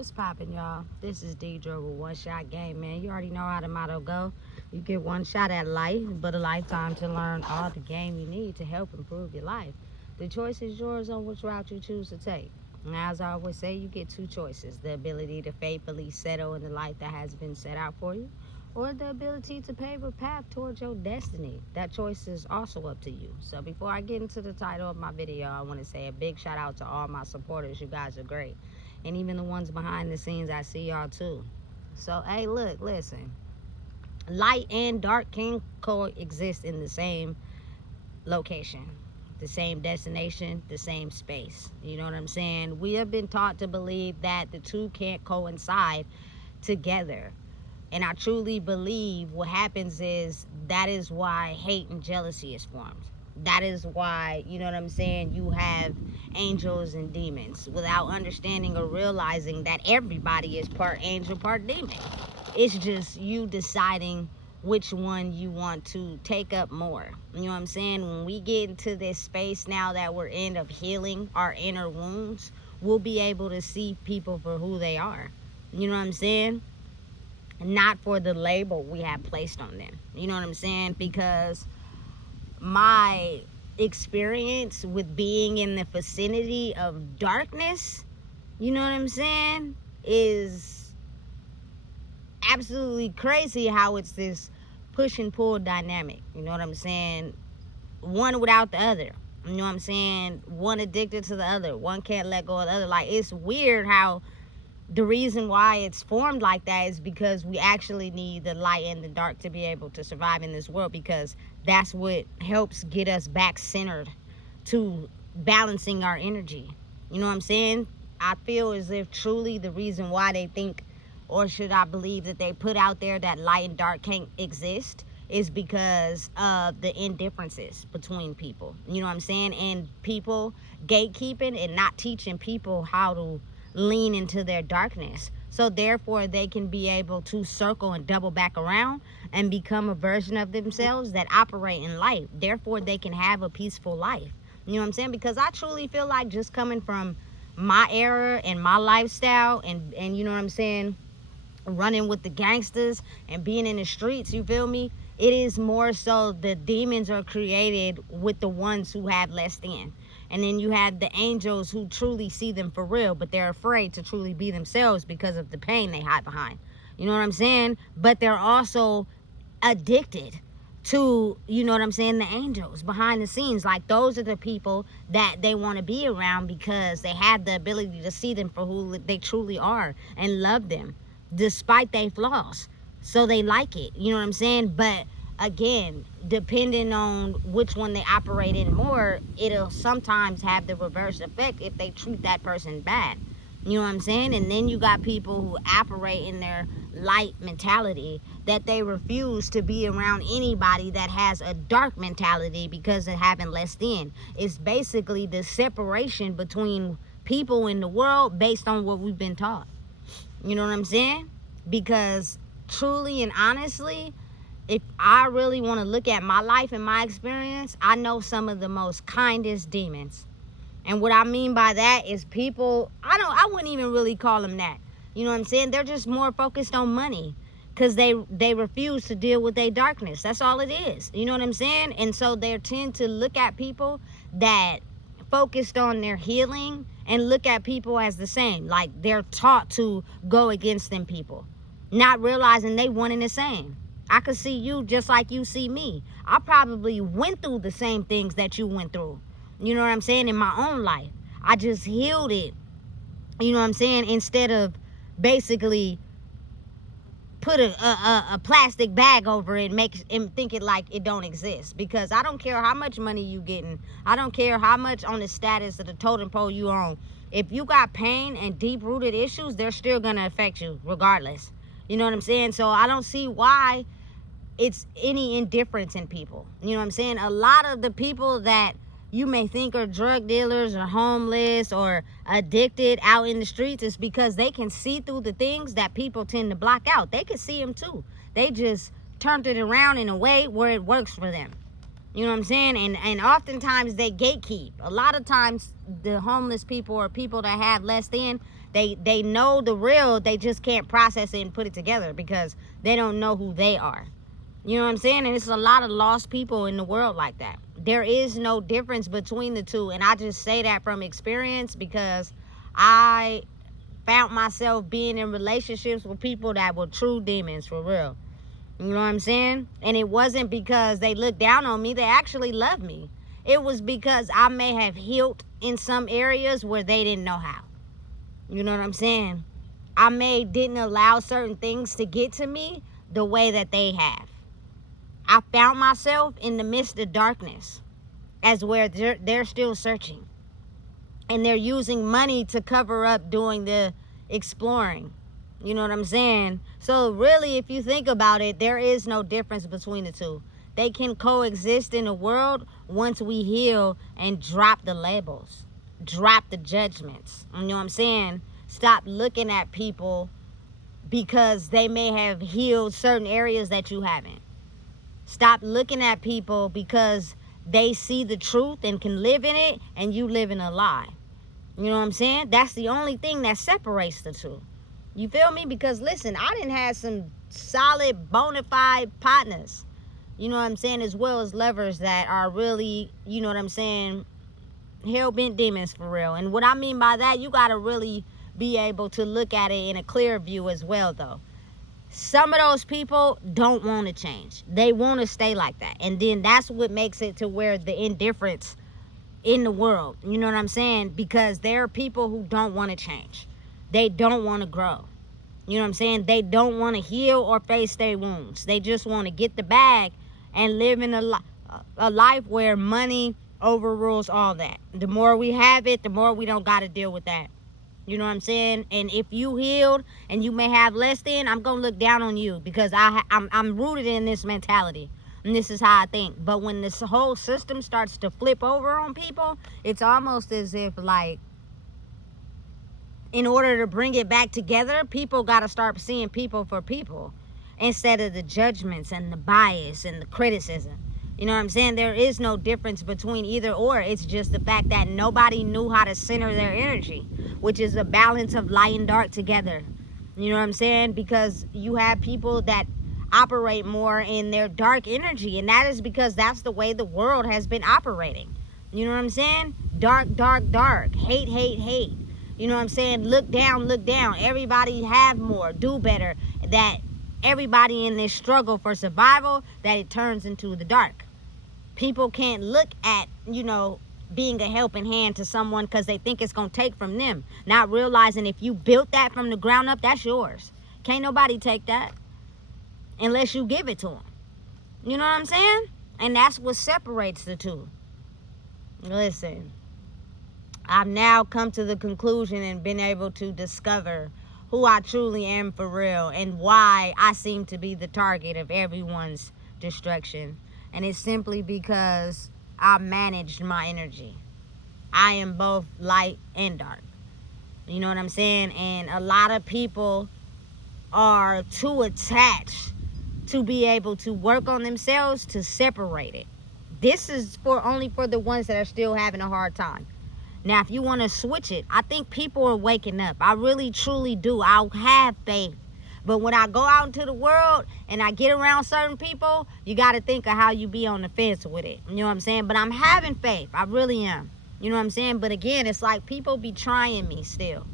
What's poppin', y'all? This is Deidre with One Shot Game, man. You already know how the motto go. You get one shot at life, but a lifetime to learn all the game you need to help improve your life. The choice is yours on which route you choose to take. And as I always say, you get two choices: the ability to faithfully settle in the life that has been set out for you, or the ability to pave a path towards your destiny. That choice is also up to you. So before I get into the title of my video, I want to say a big shout out to all my supporters. You guys are great. And even the ones behind the scenes, I see y'all too. So, hey, look, listen. Light and dark can coexist in the same location, the same destination, the same space. You know what I'm saying? We have been taught to believe that the two can't coincide together. And I truly believe what happens is that is why hate and jealousy is formed. That is why, you know what I'm saying, you have angels and demons without understanding or realizing that everybody is part angel, part demon. It's just you deciding which one you want to take up more. You know what I'm saying? When we get into this space now that we're in of healing our inner wounds, we'll be able to see people for who they are. You know what I'm saying? Not for the label we have placed on them. You know what I'm saying? Because my experience with being in the vicinity of darkness, you know what I'm saying, is absolutely crazy how it's this push and pull dynamic. You know what I'm saying? One without the other. You know what I'm saying? One addicted to the other. One can't let go of the other. Like, it's weird how the reason why it's formed like that is because we actually need the light and the dark to be able to survive in this world, because that's what helps get us back centered to balancing our energy. You know what I'm saying? I feel as if truly the reason why they think, or should I believe that they put out there that light and dark can't exist, is because of the indifferences between people. You know what I'm saying? And people gatekeeping and not teaching people how to lean into their darkness, so therefore they can be able to circle and double back around and become a version of themselves that operate in light. Therefore they can have a peaceful life. You know what I'm saying? Because I truly feel like, just coming from my era and my lifestyle, and you know what I'm saying, running with the gangsters and being in the streets, you feel me, it is more so the demons are created with the ones who have less than. And then you have the angels who truly see them for real, but they're afraid to truly be themselves because of the pain they hide behind. You know what I'm saying? But they're also addicted to, you know what I'm saying, the angels behind the scenes. Like, those are the people that they want to be around because they have the ability to see them for who they truly are and love them despite their flaws. So they like it. You know what I'm saying? But again, depending on which one they operate in more, it'll sometimes have the reverse effect if they treat that person bad. You know what I'm saying? And then you got people who operate in their light mentality, that they refuse to be around anybody that has a dark mentality because of having less than. It's basically the separation between people in the world based on what we've been taught. You know what I'm saying? Because truly and honestly, if I really want to look at my life and my experience, I know some of the most kindest demons. And what I mean by that is people, I wouldn't even really call them that. You know what I'm saying? They're just more focused on money because they refuse to deal with their darkness. That's all it is. You know what I'm saying? And so they tend to look at people that focused on their healing and look at people as the same. Like, they're taught to go against them people, not realizing they one and the same. I could see you just like you see me. I probably went through the same things that you went through. You know what I'm saying? In my own life. I just healed it. You know what I'm saying? Instead of basically put a plastic bag over it and think it like it don't exist. Because I don't care how much money you getting. I don't care how much on the status of the totem pole you on. If you got pain and deep-rooted issues, they're still going to affect you regardless. You know what I'm saying? So I don't see why it's any indifference in people. You know what I'm saying? A lot of the people that you may think are drug dealers or homeless or addicted out in the streets is because they can see through the things that people tend to block out. They can see them too. They just turned it around in a way where it works for them. You know what I'm saying? And oftentimes they gatekeep. A lot of times the homeless people or people that have less than, They know the real, they just can't process it and put it together because they don't know who they are. You know what I'm saying? And it's a lot of lost people in the world like that. There is no difference between the two. And I just say that from experience because I found myself being in relationships with people that were true demons for real. You know what I'm saying? And it wasn't because they looked down on me. They actually loved me. It was because I may have healed in some areas where they didn't know how. You know what I'm saying? I didn't allow certain things to get to me the way that they have. I found myself in the midst of darkness as where they're still searching. And they're using money to cover up doing the exploring. You know what I'm saying? So really, if you think about it, there is no difference between the two. They can coexist in the world once we heal and drop the labels, drop the judgments. You know what I'm saying? Stop looking at people because they may have healed certain areas that you haven't. Stop looking at people because they see the truth and can live in it and you live in a lie. You know what I'm saying? That's the only thing that separates the two. You feel me? Because listen, I done had some solid bona fide partners, you know what I'm saying, as well as lovers that are really, you know what I'm saying, hell-bent demons for real. And what I mean by that, you got to really be able to look at it in a clear view as well, though. Some of those people don't want to change. They want to stay like that. And then that's what makes it to where the indifference in the world, you know what I'm saying? Because there are people who don't want to change. They don't want to grow. You know what I'm saying? They don't want to heal or face their wounds. They just want to get the bag and live in a life where money overrules all that. The more we have it, the more we don't got to deal with that. You know what I'm saying? And if you healed and you may have less than, I'm going to look down on you because I'm rooted in this mentality. And this is how I think. But when this whole system starts to flip over on people, it's almost as if, like, in order to bring it back together, people got to start seeing people for people instead of the judgments and the bias and the criticism. You know what I'm saying? There is no difference between either or. It's just the fact that nobody knew how to center their energy, which is a balance of light and dark together. You know what I'm saying? Because you have people that operate more in their dark energy, and that is because that's the way the world has been operating. You know what I'm saying? Dark, dark, dark. Hate, hate, hate. You know what I'm saying? Look down, look down. Everybody have more, do better. That everybody in this struggle for survival, that it turns into the dark. People can't look at, you know, being a helping hand to someone because they think it's going to take from them. Not realizing if you built that from the ground up, that's yours. Can't nobody take that unless you give it to them. You know what I'm saying? And that's what separates the two. Listen, I've now come to the conclusion and been able to discover who I truly am for real and why I seem to be the target of everyone's destruction. And it's simply because I managed my energy. I am both light and dark. You know what I'm saying? And a lot of people are too attached to be able to work on themselves to separate it. This is only for the ones that are still having a hard time. Now, if you want to switch it, I think people are waking up. I really, truly do. I have faith. But when I go out into the world and I get around certain people, you got to think of how you be on the fence with it. You know what I'm saying? But I'm having faith. I really am. You know what I'm saying? But again, it's like people be trying me still.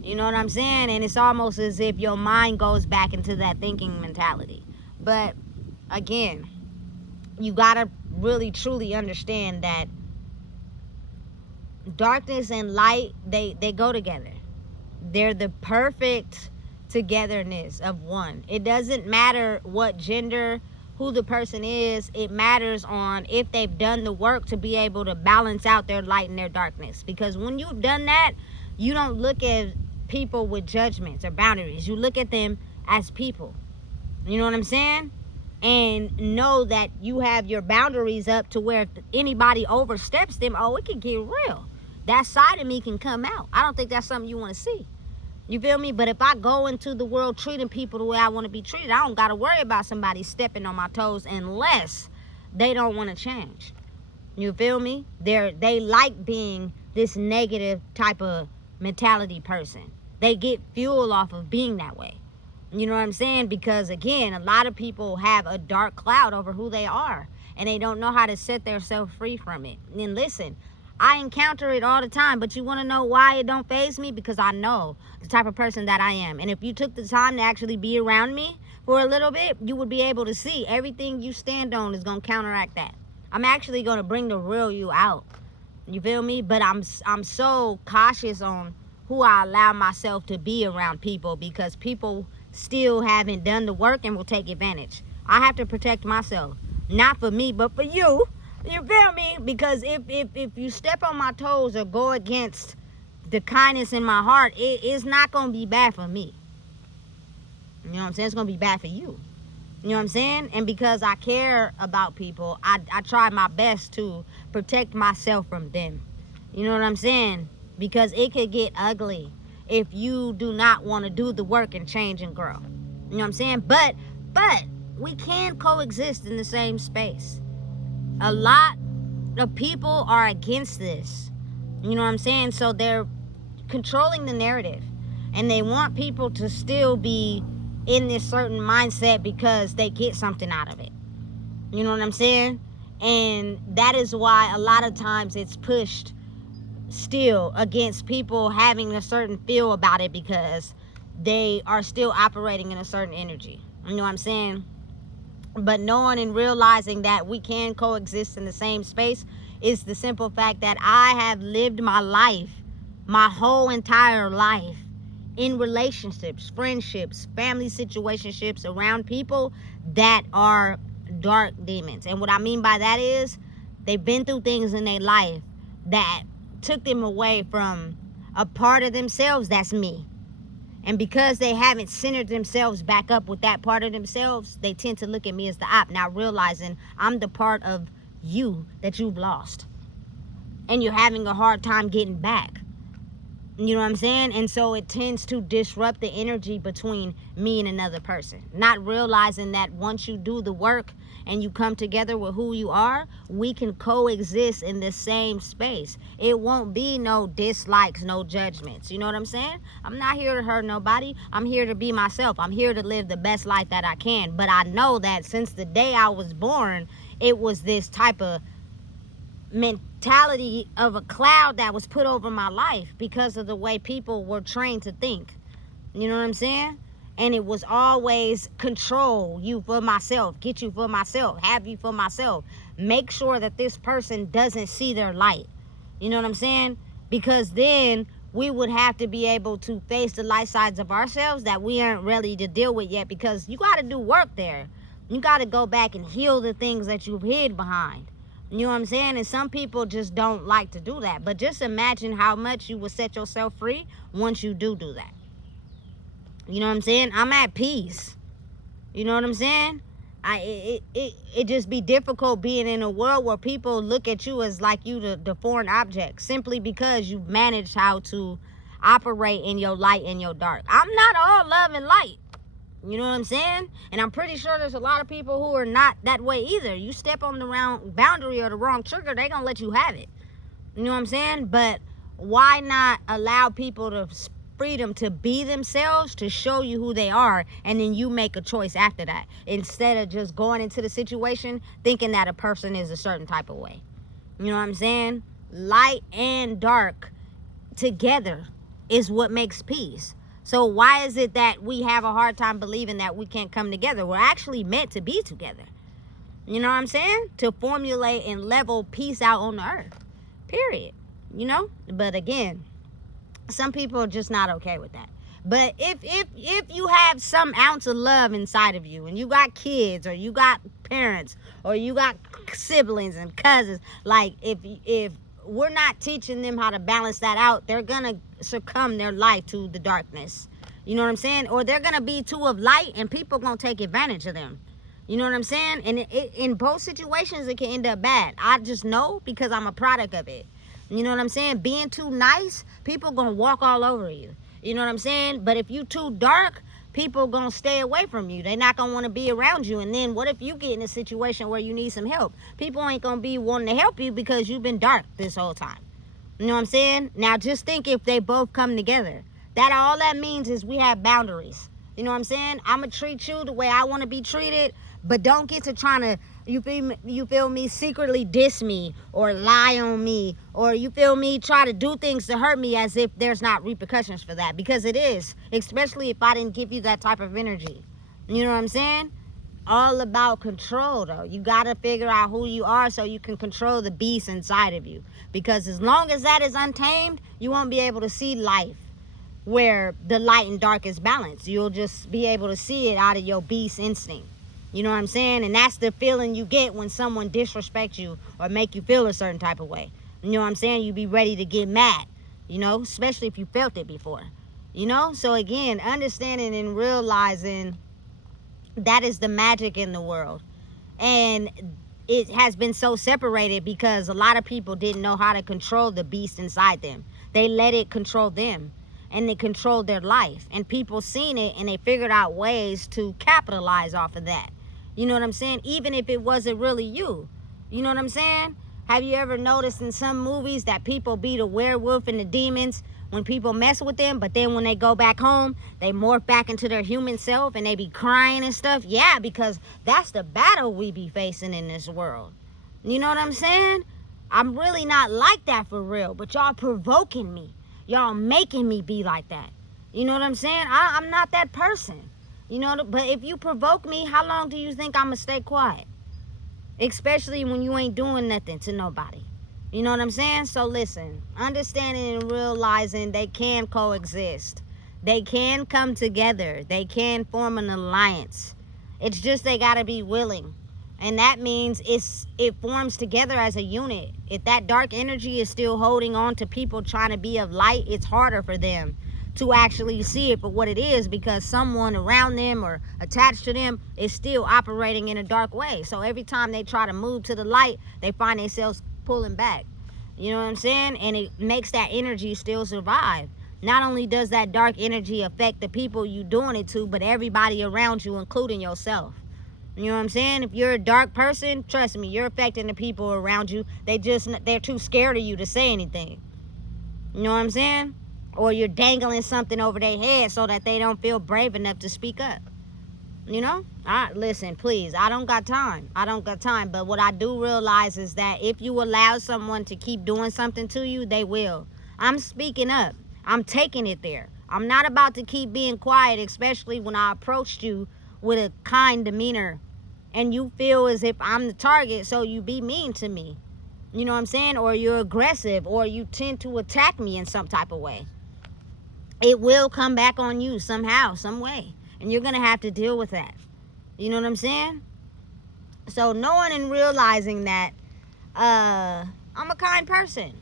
You know what I'm saying? And it's almost as if your mind goes back into that thinking mentality. But again, you got to really, truly understand that darkness and light, they go together. They're the perfect togetherness of one. It doesn't matter what gender, who the person is. It matters on if they've done the work to be able to balance out their light and their darkness. Because when you've done that, you don't look at people with judgments or boundaries. You look at them as people. You know what I'm saying? And know that you have your boundaries up to where if anybody oversteps them, oh, it can get real. That side of me can come out. I don't think that's something you want to see. You feel me? But if I go into the world treating people the way I want to be treated, I don't got to worry about somebody stepping on my toes unless they don't want to change. You feel me? They like being this negative type of mentality person. They get fuel off of being that way. You know what I'm saying? Because again, a lot of people have a dark cloud over who they are, and they don't know how to set themselves free from it. And listen, I encounter it all the time, but you want to know why it don't faze me? Because I know the type of person that I am. And if you took the time to actually be around me for a little bit, you would be able to see everything you stand on is going to counteract that. I'm actually going to bring the real you out. You feel me? But I'm so cautious on who I allow myself to be around people, because people still haven't done the work and will take advantage. I have to protect myself, not for me, but for you. You feel me? Because if you step on my toes or go against the kindness in my heart, it's not going to be bad for me. You know what I'm saying? It's going to be bad for you. You know what I'm saying? And because I care about people, I try my best to protect myself from them. You know what I'm saying? Because it could get ugly if you do not want to do the work and change and grow. You know what I'm saying? But we can coexist in the same space. A lot of people are against this. You know what I'm saying? So they're controlling the narrative, and they want people to still be in this certain mindset because they get something out of it. You know what I'm saying? And that is why a lot of times it's pushed still against people having a certain feel about it, because they are still operating in a certain energy. You know what I'm saying? But knowing and realizing that we can coexist in the same space is the simple fact that I have lived my life, my whole entire life, in relationships, friendships, family situationships, around people that are dark demons. And what I mean by that is they've been through things in their life that took them away from a part of themselves that's me. And because they haven't centered themselves back up with that part of themselves, they tend to look at me as the op, not realizing I'm the part of you that you've lost. And you're having a hard time getting back. You know what I'm saying? And so it tends to disrupt the energy between me and another person. Not realizing that once you do the work and you come together with who you are, we can coexist in the same space. It won't be no dislikes, no judgments. You know what I'm saying? I'm not here to hurt nobody. I'm here to be myself. I'm here to live the best life that I can. But I know that since the day I was born, it was this type of mentality of a cloud that was put over my life because of the way people were trained to think. You know what I'm saying? And it was always control you for myself, get you for myself, have you for myself, make sure that this person doesn't see their light. You know what I'm saying? Because then we would have to be able to face the light sides of ourselves that we aren't ready to deal with yet, because you got to do work there. You got to go back and heal the things that you've hid behind. You know what I'm saying? And some people just don't like to do that. But just imagine how much you will set yourself free once you do that. You know what I'm saying? I'm at peace. You know what I'm saying? It just be difficult being in a world where people look at you as like you the foreign object, simply because you've managed how to operate in your light and your dark. I'm not all love and light. You know what I'm saying? And I'm pretty sure there's a lot of people who are not that way either. You step on the wrong boundary or the wrong trigger, they gonna let you have it. You know what I'm saying? But why not allow people the freedom to be themselves, to show you who they are, and then you make a choice after that, instead of just going into the situation thinking that a person is a certain type of way. You know what I'm saying? Light and dark together is what makes peace. So why is it that we have a hard time believing that we can't come together? We're actually meant to be together. You know what I'm saying? To formulate and level peace out on the earth. Period. You know? But again, some people are just not okay with that. But if you have some ounce of love inside of you, and you got kids, or you got parents, or you got siblings and cousins, like if we're not teaching them how to balance that out, they're gonna succumb their life to the darkness. You know what I'm saying? Or they're gonna be too of light, and people gonna take advantage of them. You know what I'm saying? And in both situations, it can end up bad. I just know because I'm a product of it. You know what I'm saying? Being too nice, people gonna walk all over you. You know what I'm saying? But if you too dark, people gonna stay away from you. They're not gonna want to be around you. And then what if you get in a situation where you need some help? People ain't gonna be wanting to help you because you've been dark this whole time. You know what I'm saying? Now just think if they both come together. All that means is we have boundaries. You know what I'm saying? I'm going to treat you the way I want to be treated, but don't get to trying to, you feel me, secretly diss me or lie on me, or you feel me, try to do things to hurt me as if there's not repercussions for that, because it is, especially if I didn't give you that type of energy. You know what I'm saying? All about control, though. You got to figure out who you are so you can control the beast inside of you, because as long as that is untamed, you won't be able to see life where the light and dark is balanced. You'll just be able to see it out of your beast instinct. You know what I'm saying? And that's the feeling you get when someone disrespects you or make you feel a certain type of way. You know what I'm saying? You be ready to get mad, you know, especially if you felt it before, you know? So again, understanding and realizing that is the magic in the world. And it has been so separated because a lot of people didn't know how to control the beast inside them. They let it control them, and they controlled their life, and people seen it and they figured out ways to capitalize off of that. You know what I'm saying? Even if it wasn't really you. You know what I'm saying? Have you ever noticed in some movies that people be the werewolf and the demons when people mess with them, but then when they go back home, they morph back into their human self and they be crying and stuff? Yeah, because that's the battle we be facing in this world. You know what I'm saying? I'm really not like that for real, but y'all provoking me. Y'all making me be like that. You know what I'm saying? I'm not that person. You know, but if you provoke me, how long do you think I'm going to stay quiet? Especially when you ain't doing nothing to nobody. You know what I'm saying? So listen, understanding and realizing they can coexist. They can come together. They can form an alliance. It's just they got to be willing. And that means it forms together as a unit. If that dark energy is still holding on to people trying to be of light, it's harder for them to actually see it for what it is, because someone around them or attached to them is still operating in a dark way. So every time they try to move to the light, they find themselves pulling back. You know what I'm saying? And it makes that energy still survive. Not only does that dark energy affect the people you doing it to, but everybody around you, including yourself. You know what I'm saying? If you're a dark person, trust me, you're affecting the people around you. They're too scared of you to say anything. You know what I'm saying? Or you're dangling something over their head so that they don't feel brave enough to speak up. You know? Listen, please, I don't got time. But what I do realize is that if you allow someone to keep doing something to you, they will. I'm speaking up. I'm taking it there. I'm not about to keep being quiet, especially when I approached you with a kind demeanor and you feel as if I'm the target, so you be mean to me. You know what I'm saying? Or you're aggressive, or you tend to attack me in some type of way. It will come back on you somehow, some way. And you're going to have to deal with that. You know what I'm saying? So knowing and realizing that I'm a kind person.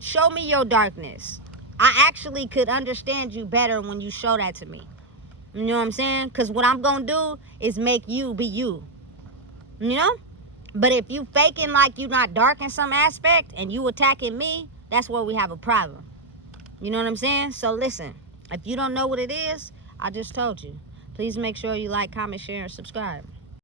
Show me your darkness. I actually could understand you better when you show that to me. You know what I'm saying? Because what I'm going to do is make you be you. You know? But if you faking like you not dark in some aspect and you attacking me, that's where we have a problem. You know what I'm saying? So listen, if you don't know what it is, I just told you. Please make sure you like, comment, share, and subscribe.